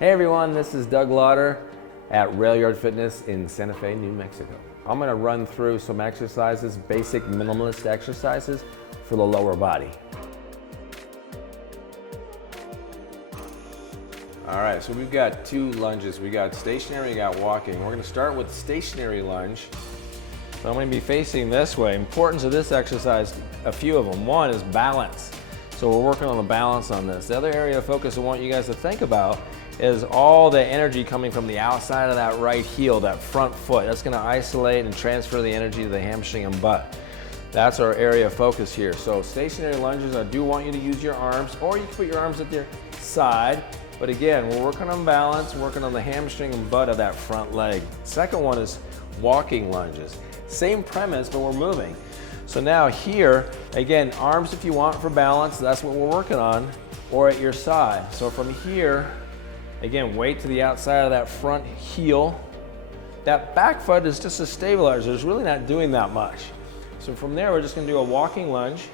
Hey everyone, this is Doug Lawder at Railyard Fitness in Santa Fe, New Mexico. I'm going to run through some exercises, basic minimalist exercises for the lower body. All right, so we've got two lunges. We got stationary, we got walking. We're going to start with stationary lunge. So I'm going to be facing this way. Importance of this exercise, a few of them. One is balance. So we're working on the balance on this. The other area of focus I want you guys to think about is all the energy coming from the outside of that right heel, that front foot. That's going to isolate and transfer the energy to the hamstring and butt. That's our area of focus here. So stationary lunges, I do want you to use your arms, or you can put your arms at your side. But again, we're working on balance, working on the hamstring and butt of that front leg. Second one is walking lunges. Same premise, but we're moving. So now here, again, arms if you want for balance, that's what we're working on, or at your side. So from here, again, weight to the outside of that front heel. That back foot is just a stabilizer. It's really not doing that much. So from there, we're just gonna do a walking lunge.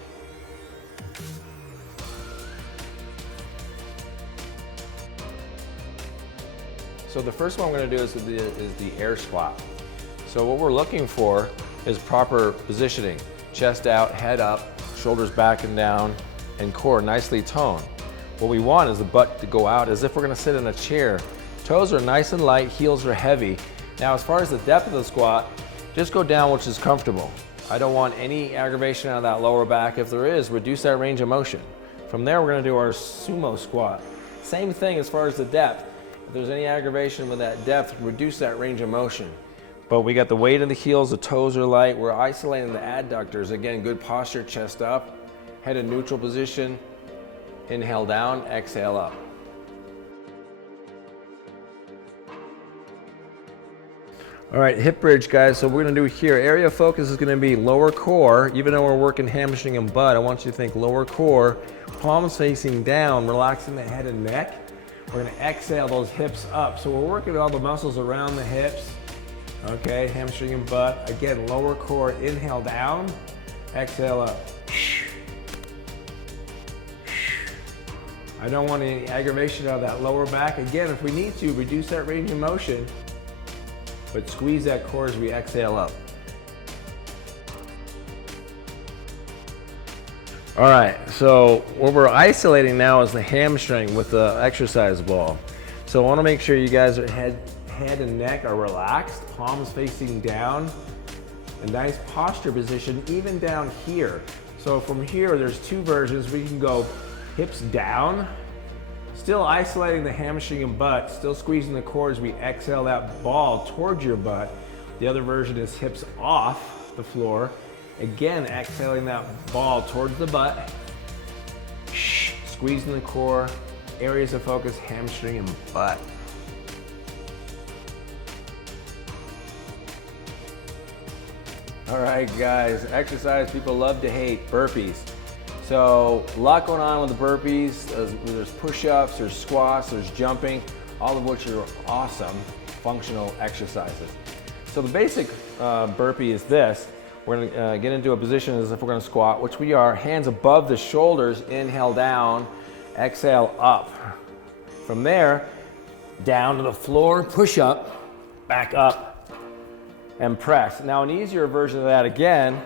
So the first one I'm gonna do is the air squat. So what we're looking for is proper positioning. Chest out, head up, shoulders back and down, and core nicely toned. What we want is the butt to go out as if we're gonna sit in a chair. Toes are nice and light, heels are heavy. Now as far as the depth of the squat, just go down which is comfortable. I don't want any aggravation out of that lower back. If there is, reduce that range of motion. From there, we're gonna do our sumo squat. Same thing as far as the depth. If there's any aggravation with that depth, reduce that range of motion. But we got the weight of the heels, the toes are light. We're isolating the adductors. Again, good posture, chest up, head in neutral position. Inhale down, exhale up. All right, hip bridge, guys. So we're gonna do here, area of focus is gonna be lower core. Even though we're working hamstring and butt, I want you to think lower core, palms facing down, relaxing the head and neck. We're gonna exhale those hips up. So we're working all the muscles around the hips. Okay, hamstring and butt. Again, lower core, inhale down, exhale up. I don't want any aggravation out of that lower back. Again, if we need to, reduce that range of motion, but squeeze that core as we exhale up. All right, so what we're isolating now is the hamstring with the exercise ball. So I wanna make sure you guys are head and neck are relaxed, palms facing down, a nice posture position, even down here. So from here, there's two versions. We can go hips down, still isolating the hamstring and butt, still squeezing the core as we exhale that ball towards your butt. The other version is hips off the floor. Again, exhaling that ball towards the butt, squeezing the core, areas of focus, hamstring and butt. All right, guys, exercise people love to hate, burpees. So a lot going on with the burpees. There's push-ups, there's squats, there's jumping, all of which are awesome functional exercises. So the basic burpee is this. We're gonna get into a position as if we're gonna squat, which we are, hands above the shoulders, inhale down, exhale up. From there, down to the floor, push up, back up, and press. Now an easier version of that again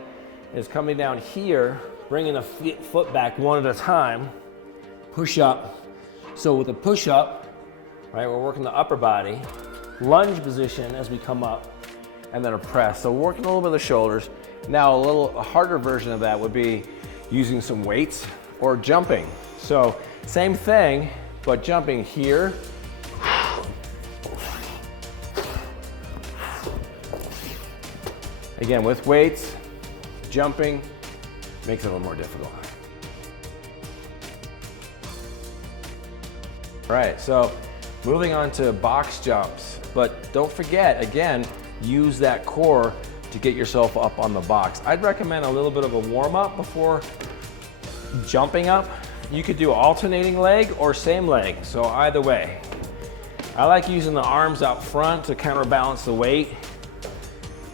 is coming down here, bringing the foot back one at a time, push up. So with a push up, right, we're working the upper body, lunge position as we come up, and then a press. So we're working a little bit of the shoulders. Now a harder version of that would be using some weights or jumping. So same thing, but jumping here, again, with weights, jumping makes it a little more difficult. All right, so moving on to box jumps, but don't forget, again, use that core to get yourself up on the box. I'd recommend a little bit of a warm up before jumping up. You could do alternating leg or same leg, so either way. I like using the arms out front to counterbalance the weight,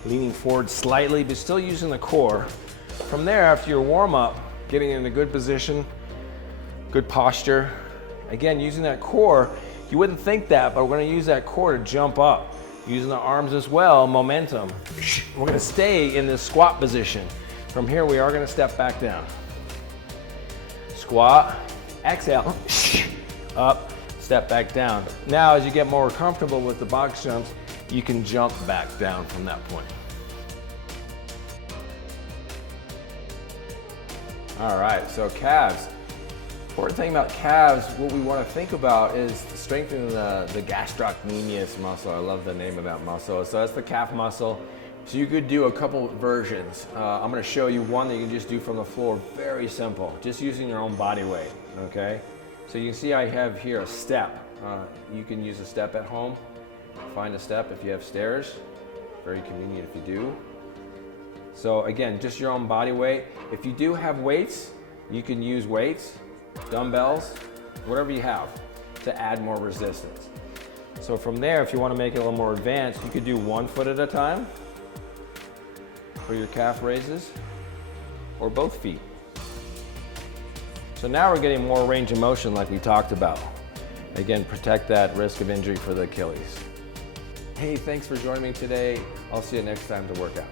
leaning forward slightly, but still using the core. From there, after your warm up, getting in a good position, good posture. Again, using that core, You wouldn't think that, but we're gonna use that core to jump up. Using the arms as well, momentum. We're gonna stay in this squat position. From here, we are gonna step back down. Squat, exhale, up, step back down. Now, as you get more comfortable with the box jumps, you can jump back down from that point. All right, so calves. Important thing about calves, what we want to think about is strengthening the gastrocnemius muscle. I love the name of that muscle. So that's the calf muscle. So you could do a couple versions. I'm going to show you one that you can just do from the floor. Very simple, just using your own body weight, okay? So you can see I have here a step. You can use a step at home. Find a step if you have stairs. Very convenient if you do. So again, just your own body weight. If you do have weights, you can use weights, dumbbells, whatever you have to add more resistance. So from there, if you want to make it a little more advanced, you could do 1 foot at a time for your calf raises, or both feet. So now we're getting more range of motion like we talked about. Again, protect that risk of injury for the Achilles. Hey, thanks for joining me today. I'll see you next time to work out.